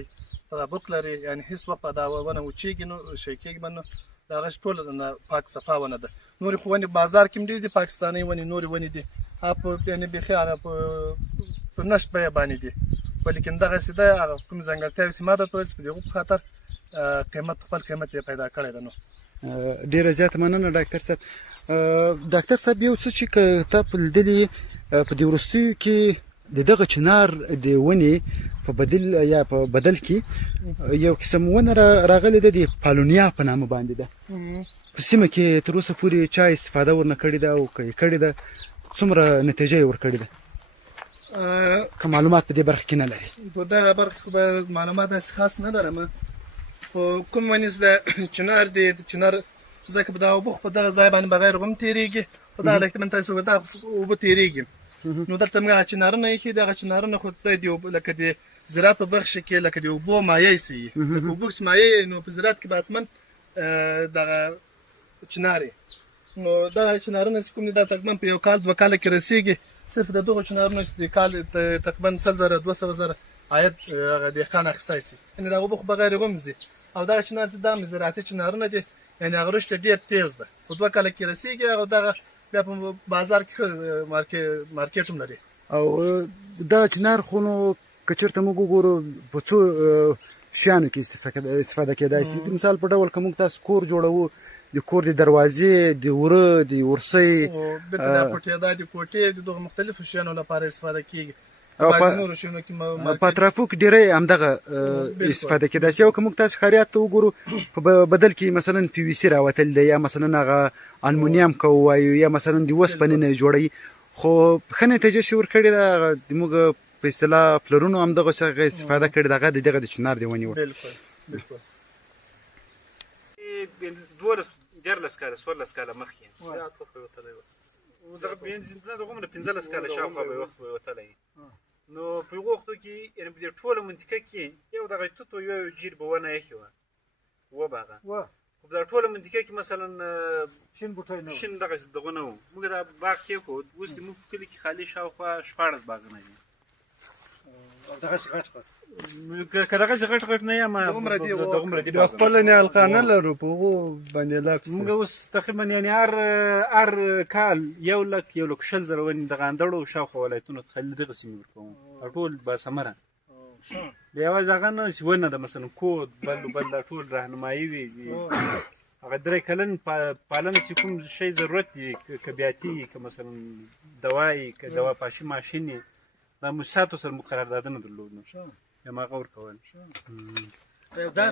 تطابق لري، یعنې هېڅ وخت به دا ونه وچېږي نو شی کېږي به نو د هغه ټوله پاک صفا ونه ده. نورې خو ونې بازار کې هم ډېرې دي، پاکستاني ونې نورې ونې دي، هغه په یعنې بیخي هغه په نشت بیه باندې دي، خو لیکن دغسې ده هغه کوم ځانګړتیاوې چې ما درته ویل چې په د هغو په خاطر خپل قیمت یې پیدا کړی ده. نو ډېره زیاته مننه ډاکټر صاحب. ډاکټر صاحب یو څه چې که تا په لیدلي په دې وروستیو کې د دغه چنار د ونې په بدل کې یو قسم ونه راغلې ده د پالونیا په نامه باندې ده. په سیمه کې تر اوسه پورې چا استفاده ورنه کړې ده او که یې کړې ده څومره نتیجه یې ورکړې ده؟ که معلومات په دې برخه کې نه لري؟ په دغه برخه کې به معلومات داسې خاص نه لرم، خو کوم ونې د چنار دی، د چنار ځکه په دغه اوبه په دغه ځای باندې بغیر اوبه هم تېرېږي، خو دغه احتمال تاسې وګورئ دغه اوبه تېرېږي، نو دلته موږ هغه چنارونه ایښي، دغه چنارونه خو لکه د زراعت په برخه کې لکه د اوبو مایع سي، لکه اوبو چې مایع نو په زراعت کې به حتما دغه چنار نو دغه چنارونه چې کوم دي دا تقریبا په 1 کال 2 کاله کې رسېږي. صرف د دغو چنارونو چې د کال تقریبا 100,000 200,000 عاید هغه دهقان اخیستی شي، یعنې د هغو خو بغیر اوبه هم ځي. او دغه چنار چې دا زراعتي چنارونه دي، یعنې هغه رشد ډېر تیز ده، په 2 کاله کې رسېږي او دغه بیا په بازار کې مارکیټ هم لري. او دا چنار خو نو که چېرته موږ وګورو په څو شیانو کې استفاده کېدای شي. د مثال په ډول که موږ تاسو کور جوړوو، د کور د دروازې، د وره، د ورسۍ، بېرته دا کوټې، دا د کوټې د دغو مختلفو شیانو لپاره استفاده کېږي. په اطرافو کې ډېری همدغه استفاده کېدای شي. او که موږ تاسې ښاریات ته وګورو په بدل کې مثلا PVC راوتل دی یا مثلا هغه المونیم که ووایو یا مثلا د اوسپنې نه جوړوي، خو ښه نتیجه چې ورکړې ده هغه زموږ په اصطلاح پلرونو همدغه څه هغه استفاده کړې ده، هغه د دغه د چنار د ونې وه. بلکل 14 کاله 14 کاله مخکې دغه 15 کاله شاوخوا به وخت وتلی، نو په هغو وختو کې یعنې په دې ټوله منطقه کې یو دغه توت او یو جیر به ونه ایښې وه وباغه، خو په دا ټوله منطقه کې مثلا شین بوټی نه و، شین دغسې دغه نه و. موږ دا باغ کېښود، اوس د موږ په کلي کې خالي شاوخوا 14 باغونه دي. دغسې غټ که دغسې غټ نه یم دغومره دي خپله نیالخانه لرو په هغو باندې لاک موږ اوس تقریبا یعنې هر کال 1,20,000 ونې دغه اندړو شاوخوا ولایتونو ته خالي دغه سیمې ورکوم، ټول باثمره. بیا یوازې هغه نه چې ونه ده مثلا کود بل دا ټول راهنمایي وي، هغه 3 کلن پالنه چې کوم شی ضرورت دی، که بیاتي که مثلا دوا یي که دوا پاشي ماشین یي، دا موسساتو سره مو قراردادونه درلود، نو یم هغه ورکول. دا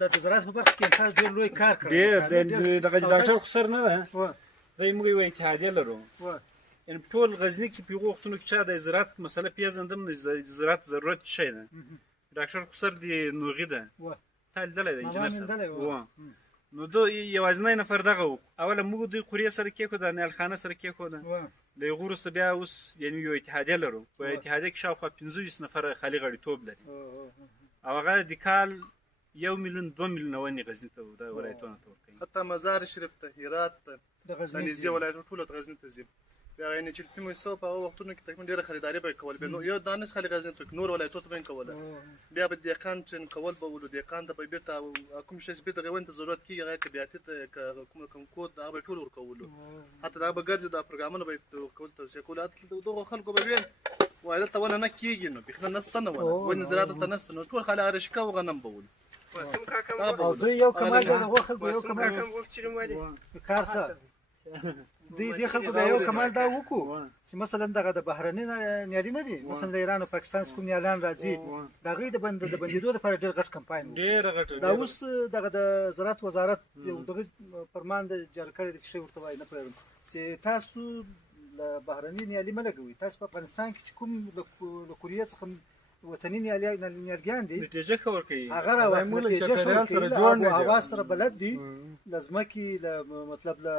د زراعت په برخه کې تاسو ډېر لوی کار کړی. ډېر دغه ډاکټر خو سر نه ده، دی موږ یوه اتحادیه لرو یعنې په ټول غزني کې په هغو وختونو کې چا د زراعت مسله پېژندم نو زراعت ضرورت څه شی ده ډاکټر خسر د نوغي ده تا لیدلی ده انجینر صاحب نو دو یوازینی نفر دغه و اوله موږ دوی قوریې سره کېښوده نیالخانه سره کېښوده له هغو وروسته بیا اوس یعنې یو اتحادیه لرو په اتحادیه کې شاوخوا 15 نفره خالي غړیتوب لري او هغه د کال 1 میلیون 2 میلیونه ونې غزني ته د ولایتونو ته ورکوي حتی مزار شریف ته هرات ته د نږدې ولایتونو ټولو ته غزني ته ځي بیا یعنې چې کوم څه په هغو وختونو کې تقریبا ډېره خریداري به یې کول بیا یو دانش خالي غزني ته نور ولایتونو ته به یې کوله بیا به دهقان چې کول به ولو دهقان ته به بیرته کوم شی چې بیرته هغې ونې ته ضرورت کېږي هغه که بیاتي ته که کوم کود هغه به یې ټول ورکولو حتی دا به ګرځي دا پروګرامونه به یې ورکول توصیه کولو دغو خلکو به ویل وایي دلته ونه نه کېږي نو بیخي نسته نه ونه ونې زراعت دلته نسته نو ټول خالي ارشکه او غنم به ولو او دوی یو کمال د هغو خلکو یو کمال کار څه دې خلکو د یو کمال دا وکړو چې مثلا دغه د بهرني نیالي نه دي مثلا د ایران او پاکستان کوم نیالان راځي د هغوی د بندېدو لپاره ډېر غټ کمپاین ډېره غټه دا اوس دغه د زراعت وزارت یو دغه فرمان د جاري کړی دی چې ښه ورته وایي نه پوهېږم چې تاسو له بهرني نیالي مه لګوئ تاسو په افغانستان کې چې کوم له کوریې څخه وطني نیالګیان دي نتیجه ښه ورکوي هغه راوایي نتیجه ښه ورکوي له آب و هوا سره بلد دي له ځمکې له مطلب له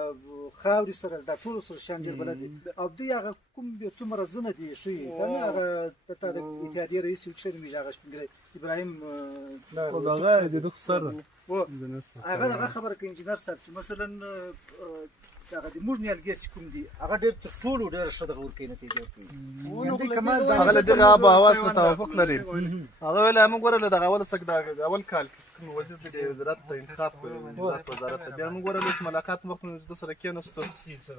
خاورې سره دا ټولو سره شیان ډېر بلد دي او دوی هغه کوم یو څو مرضونه دي ښیي دا نه هغه دلته د اتحادیې رئیس یو څه نومېږي هغه سپین ابراهیم هغه دغه خبره کوي انجینر صاحب چې مثلا هغه د موږ نیالګي چې کوم دي هغه ډېر تر ټولو ډېره ښه دغه ورکوي نتیجه ورکوي هغه له دغه آب و هوا سره توافق لري هغه ویل موږ ورله دغه اول څه د اول کال کې کوم وزیر د وزارت ته انتخاب وزارت ته بیا موږ ورله ملاقات وخت د سره کېناستو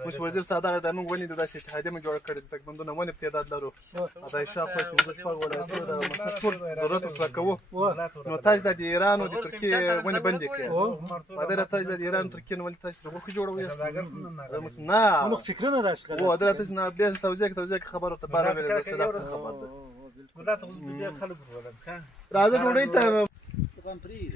اوس وزیر صادق د موږ ونې د داسې اتحادیه مو جوړه کړې تقریبا ونې په تعداد لرو دا شاوخوا 15 ولایتونو د ټول ضرورت ورته کوو نو تاسو د ایران او د ترکیې ونې بندې کړې دا تاسو د ایران ترکیې ونې تاسو د غوښې جوړوي نه موږ فکرونه داسې و درته نه بیا توجیه خبره ته بار ویل زه صدا خبر ده ولات دې خلک ورولم ښه راځه ډوډۍ ته قام پرید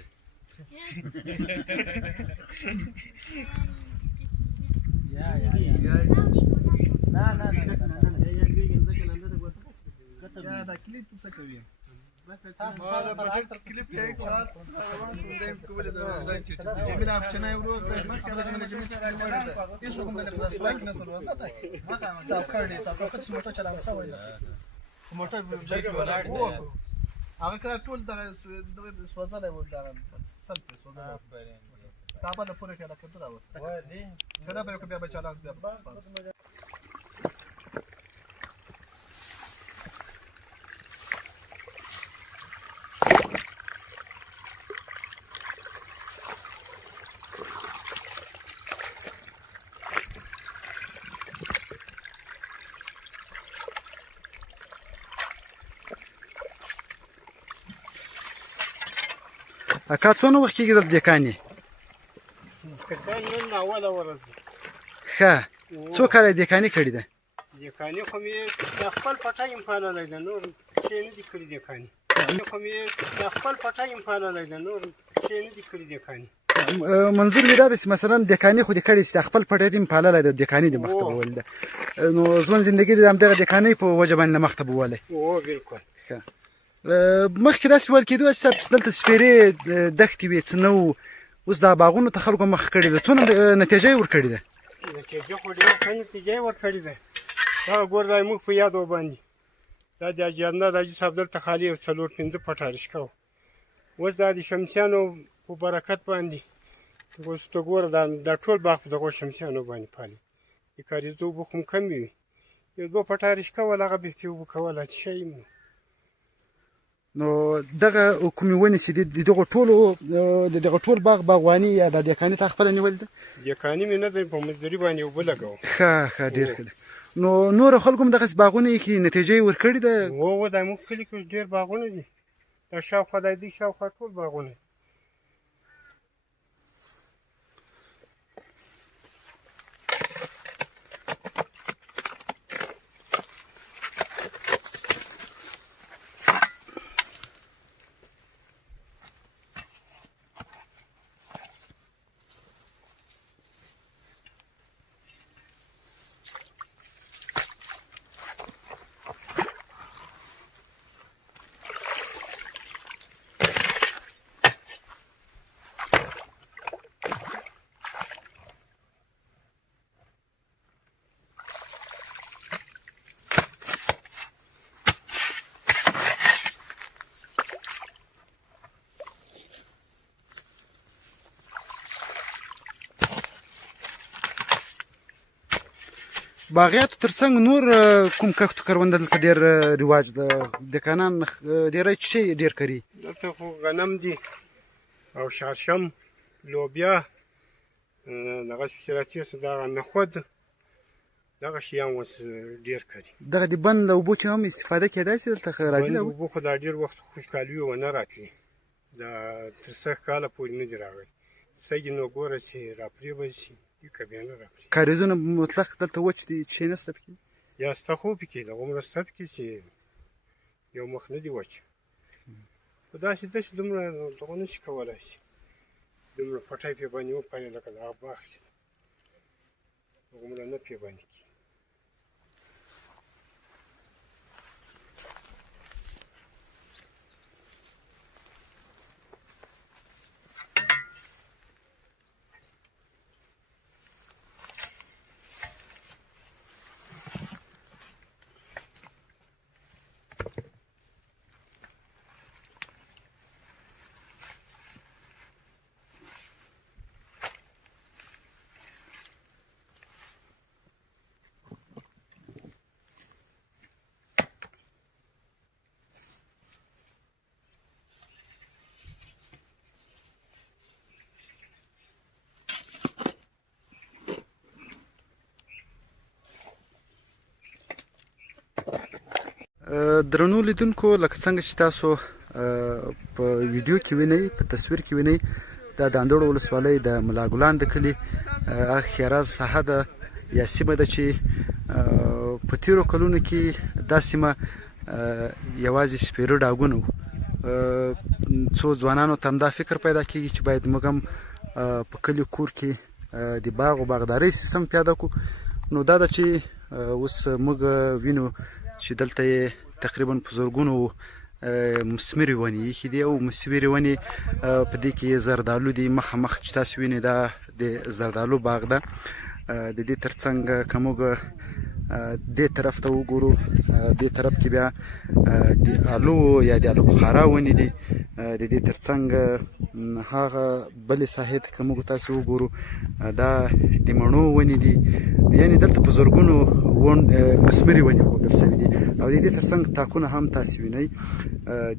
یا دا کلیپ څه کوي ما دا پروجیکټ کلیپ کې چال دیم کوله د جمیل اپشن ایورو د مخکې د منیجمنت مړه ده هیڅ کوم د سوال نه څه وساته دا کړی تاسو په څه موټر چلان سوي موټر جګ ولاړ دی هغه کله ټول د سوځاله و دا سم په سوځاله تابه د پوره کې دا کړه راوسته کله به یو بیا چلان بیا اکا څونه وخت کېږي دلته دهقان یې نن اوله ورځ ده ښه څو کاله دهقاني کړې ده دهقاني خو مې د خپل پټی یم پاللی ده نور شی نه دي کړي دهقاني خو مې د خپل پټی یم پاللی ده نور شی نه دي کړي دهقاني منظور مې دا دی چې مثلا دهقاني خو دې کړې چې د خپل پټی دې پاللی ده دهقاني دې مخته بول ده نو ژوند زندګي دې همدغه دهقانۍ په وجه باندې مخته بولی او بالکل ښه مخکې داسې ویل کېدو چې دلته سپېرې دښتې وې څه نه وو اوس دا باغونو ته خلکو مخ کړې ده څونه نتیجه یې ورکړې ده نتیجه خو ډېره ښه نتیجه یې ورکړې ده دا ګور دا موږ په یاد وباندې دا د اجارنه راجي صاحب دلته خالي یو 4-5 پټه رشکه وو اوس دا د شمسیانو په برکت باندې اوس ته ګوره دا ټول باغ په دغو شمسیانو باندې پالي د کاریزو اوبه خو هم کمې وي یو 2 پټه رشکه وله هغه بهتې اوبه کوله چې شی نو نو دغه کومې ونې چې دي د دغه ټول باغواني یا د دهقاني تا خپله نیولې ده دهقاني مې نه دی په مزدوري باندې اوبه لګوم ښه ډېر ښه ده نو نورو خلکو هم دغسې باغونه یې کې نتیجه یې ورکړې ده و دا موږ کلي کې اوس ډېر باغونه دي دا شاوخوا دا دي شاوخوا ټول باغونه دي باغیاتو ترڅنګ نور کوم کښتو کرونده دلته ډېر رواج ده دهقانان ډېری څه شی ډېر کري دلته خو غنم دي او شړشم لوبیا دغه چې راځي دغه نخود دغه شیان اوس ډېر کري دغه د بند له اوبو چې هم استفاده کېدای شي دلته راځي بند اوبه خو دا ډېر وخت خوشکالي ونه راتلي دا تر سږ کاله پورې نه دي راغلي سږي نو ګوره چې راپرې به شي که بیا نه راپرې کاریزونه مطلق دلته وچ دي شی نشته پکې یا سته خو پکې دغومره سته پکې چې یو مخ نه دي وچ خو داسې ده چې دومره دغه نه شي کولی شي دومره پټی پرې باندې وپالي لکه دغه باغ چې دغومره نه پرې باندې کېږي درنو لیدونکو لکه څنګه چې تاسو په ویډیو کې وینئ په تصویر کې وینئ دا د اندړو ولسوالۍ د ملا ګلان د کلي ښېراز ساحه ده یا سیمه ده چې په تېرو کلونو کې دا سیمه یوازې سپېره ډاګونه وو څو ځوانانو ته همدا فکر پیدا کېږي چې باید موږ هم په کلي کور کې د باغ و باغدارۍ سیستم پیاده کړو نو دا ده چې اوس موږ وینو چې دلته یې تقریبا په زرګونو مثمرې ونې ایښي دي او مثمرې ونې په دې کې زردالو دي مخامخ چې تاسو وینئ دا د زردالو باغ ده د دې ترڅنګ که موږ دې طرف ته وګورو دې طرف کې بیا د الو یا د الو بخارا ونې دي د دې ترڅنګ هغه بلې ساحې ته که موږ تاسو وګورو دا د مڼو ونې دي یعنې دلته په زرګونو مثمرې ونې ښودل شوي دي او د دې ترڅنګ تاکونه هم تاسو وینئ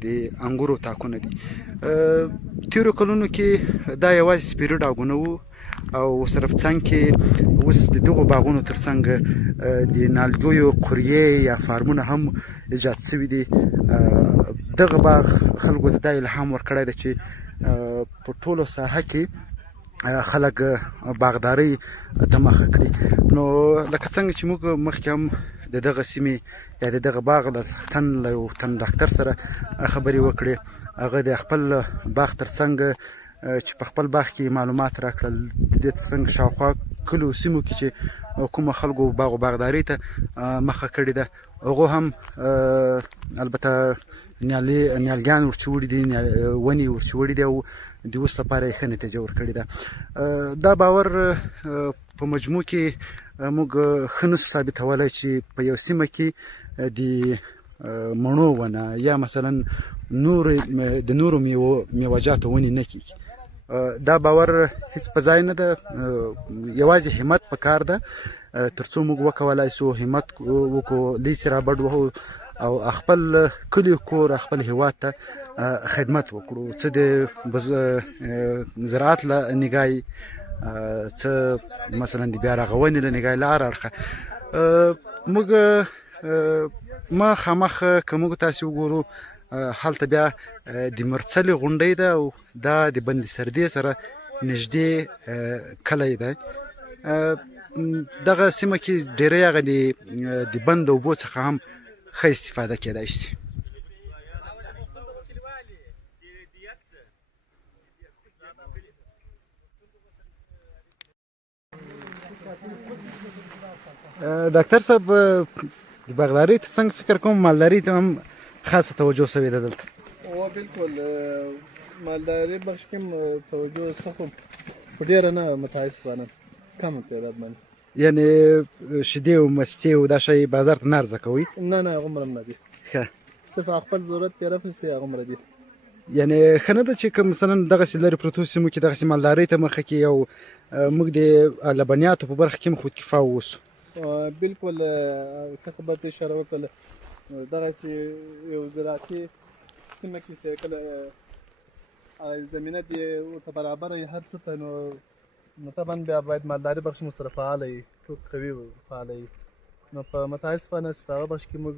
د انګورو تاکونه دي تېرو کلونو کې دا یوازې سپېره ډاګونه وو او سره په څنګ کې اوس د دغو باغونو ترڅنګ د نالګیو قریې یا فارمونه هم ایجاد شوي دي دغه باغ خلکو ته دا الهام ورکړی ده چې په ټولو ساحه کې خلک باغدارۍ ته مخه کړي نو لکه څنګه چې موږ مخکې هم د دغه سیمې یا د دغه باغ له یو تن ډاکټر سره خبرې وکړې هغه د خپل باغ ترڅنګ چې په خپل باغ کې معلومات راکړل د دې ترڅنګ شاوخوا کلو سیمو کې چې کومه خلکو باغ و باغدارۍ ته مخه کړې ده هغو هم البته نیالګیان ورچوړي دي ونې ورچوړي دي او د اوس لپاره یې ښه نتیجه ورکړې ده دا باور په مجموع کې موږ ښه نسو ثابتولی چې په یو سیمه کې د مڼو ونه یا مثلا د نورو میوهجاتو ونې نه کېږي دا باور هیڅ په ځای نه ده یوازې همت پکار ده تر څو موږ وکولای شو همت وکړو لیڅ رابډ وهو او خپل کلی کور خپل هیواد ته خدمت وکړو څه د زراعت له نګاهی څه مثلا د بیا رغونې له نګاهی له هر اړخه موږ مخامخ که موږ تاسې وګورو هلته بیا د مرڅلې غونډۍ ده او دا د بند سردې سره نږدې کلی دی دغه سیمه کې ډېری هغه د بند اوبو څخه هم ښه استفاده کېدای شي ډاکټر صاحب د باغدارۍ ته څنګه فکر کوم مالدارۍ ته هم خاصه توجه شوې ده دلته او بالکل مالدارۍ بخش کې توجه شته خو په ډېره نه متاسفانه کم تعداد باندې یعنی شیدې او مستې او دا شی بازار ته نه عرضه کوئ نه هغومره هم نه دي ښه صرف خپل ضرورت پرې رافرسي هغومره دي یعنی ښه نه ده چې که مثلا دغسې لرې پرتو سیمو کې دغسې مالدارۍ ته مخه کړي او موږ د لبنیاتو په برخه کې هم خودکفا واوسو بالکل ښه خبرې ته اشاره وکړله. دغسې یو زراعتي سیمه کې چې کله زمینه دې ورته برابره وي هر څه ته، نو طبعا بیا باید مالداري بخش مو سره فعاله وي، ټول قوي فعاله وي. نو په متاسفانه چې په هغه بخش کې موږ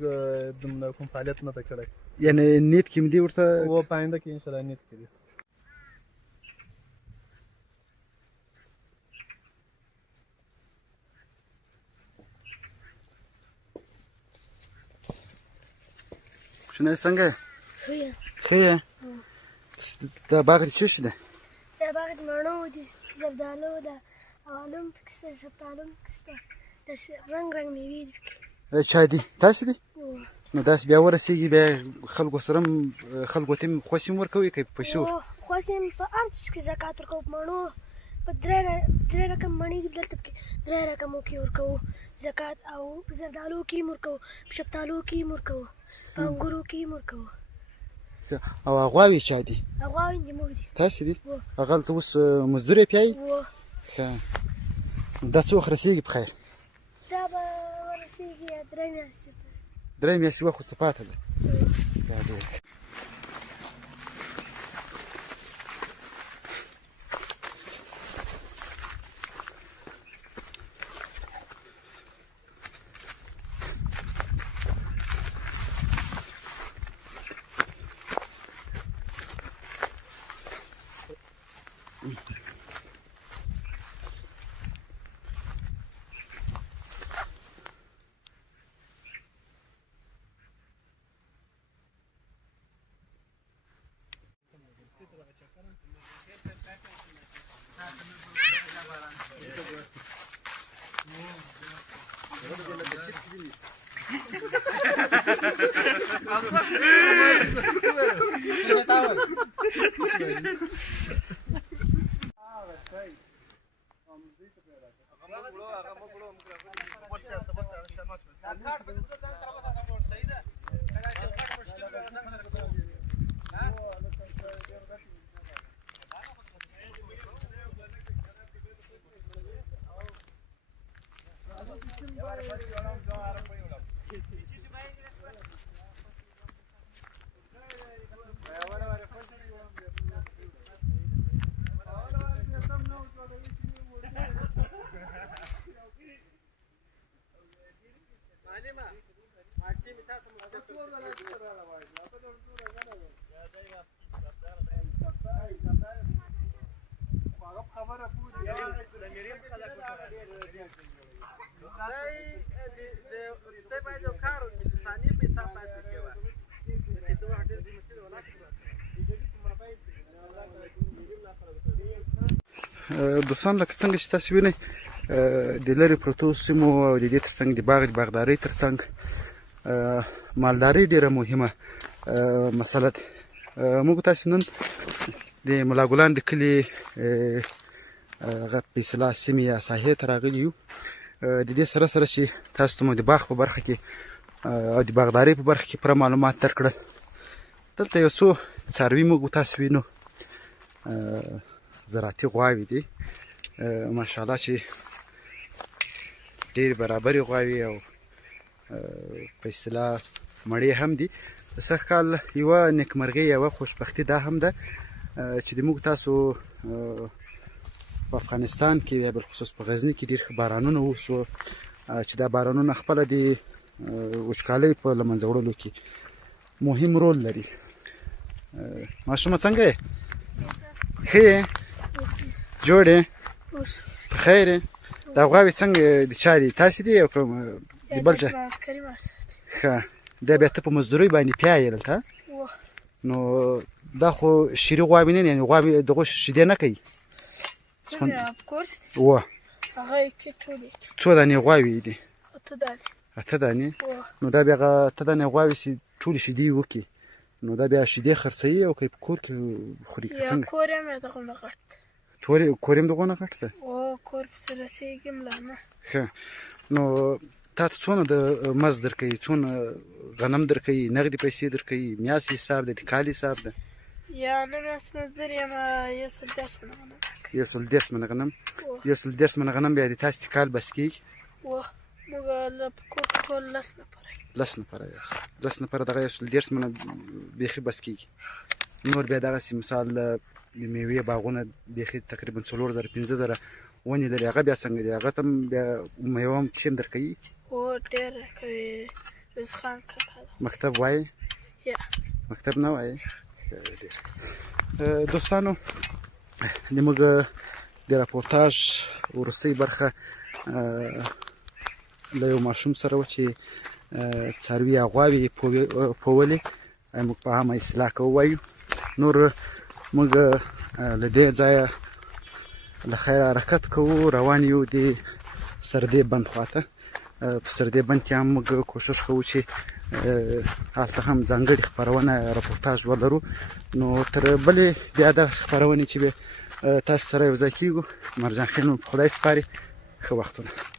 دومره کوم فعالیت نه دی کړی. یعنې نیت کې مې دې ورته و په آینده کې انشاءالله نیت کې دي. کوچنی څنګه یې؟ ښه یې؟ دا باغ دې څه شو دی؟ دا باغ د مڼو دي، زردالو ده، او علم پکې شته، شفتالو پکې شته، داسې رنګ رنګ مېوې دي پکې. دا چا دي؟ تاسې دي؟ نو داسې بیا ورسېږي، بیا خلکو سره هم خلکو ته هم خوښي هم ورکوئ که په پیسو؟ خوښي هم په هر چیز کې زکات ورکوو. په مڼو په درې رقم مڼې دي دلته، پکې درې رقمو کې ورکوو زکات، او په زردالو کې هم ورکوو، په شفتالو کې هم ورکوو، په انګورو کې هم ورکوو. او غواوې چا دي؟ غواوې دي موږ دي. تاسې دي؟ هغه هلته اوس مزدور یې پیایي؟ ښه. دا څه وخت رسېږي په خیر؟ دا به ورسېږي 3 میاشتې ته. 3 میاشتې وخت ورته پاته ده. دوستان لکه څنګه چې تاسو وینئ د لرې پرتو سیمو او د دې ترڅنګ د باغدارۍ ترڅنګ مالدارۍ ډیره مهمه مسله ده. موږ تاسو نن د ملا ګلان د کلي هغه په اصطلاح سیمې یا ساحې ته راغلي یو. د دې سره سره چې تاسو ته مو د باغ په برخه کې او د باغدارۍ په برخه کې پوره معلومات درکړل. دلته یو څو څاروي موږ تاسو وینو، زراعتي غواوې دي ماشاءالله چې ډېرې برابرې غواوې او په اصطلاح مړې هم دي. د سږ کال یوه نیکمرغي، یوه خوشبختي دا هم ده چې د موږ تاسو په افغانستان کې یا بالخصوص په غزني کې ډېر ښه بارانونه وشو چې دا بارانونه خپله د وچکالۍ په له منځه وړلو کې مهم رول لري. ماشومه څنګه یې؟ ښه یې؟ جوړ یې؟ په خیر یې؟ دا غواوې څنګه د چا دي؟ تاسې دي او که د بل چا؟ ښه. دا بیا ته په مزدورۍ باندې پیایې دلته؟ نو دا خو شیري غواوې نه دي، یعنې غواوې دغو شیدې نه کوي؟ اوه. څو دانې غواوې دي؟ 8 دانې. نو دا بیا هغه 8 دانې غواوې چې ټولې شیدې وکړي، نو دا بیا شیدې خرڅوي او که په کور کې خوري که څنګه؟ کور یې هم دغونه غټ ده. کور یې دغونه غټ ده؟ کور پسې رسېږم لا نه. ښه. نو تا ته څونه د مزد درکوي، څونه غنم درکوي، نغدې پیسې درکوي، میاشتې حساب ده، د کال حساب ده؟ یا نه میاشت مزدور یم 110 منه غنم. 110 منه غنم. 110 منه غنم بیا د تاسې د کال بس کېږي؟ موږ له کور ټول 10 نفره 10 نفره یاست 10 نفره دغه یو 10 منه بیخي بس کېږي نور بیا دغسې مثال د میوې باغونه بیخي تقریبا 4000 5000 ونې لري هغه بیا څنګه دي هغه ته هم بیا میوه هم چې هم درکوي هو ډېره کوي رزقان کاکا ده مکتب وایي یا مکتب نه وایي دوستانو زموږ د راپورتاژ وروستۍ برخه له یو ماشوم سره وه چې څاروي یا غواوې پولې موږ په عامه اصطلاح کې ووایو نور موږ له دې ځایه له خیره حرکت کوو روان یو د سردې بند خواته په سردې بند کې هم موږ کوشش کوو چې هلته هم ځانګړې خپرونه راپورتاژ ولرو نو تر بلې بیا دغسې خپرونې چې به تاسو سره یو ځای کېږو مرجان خیل مو په خدای سپاري ښه وختونه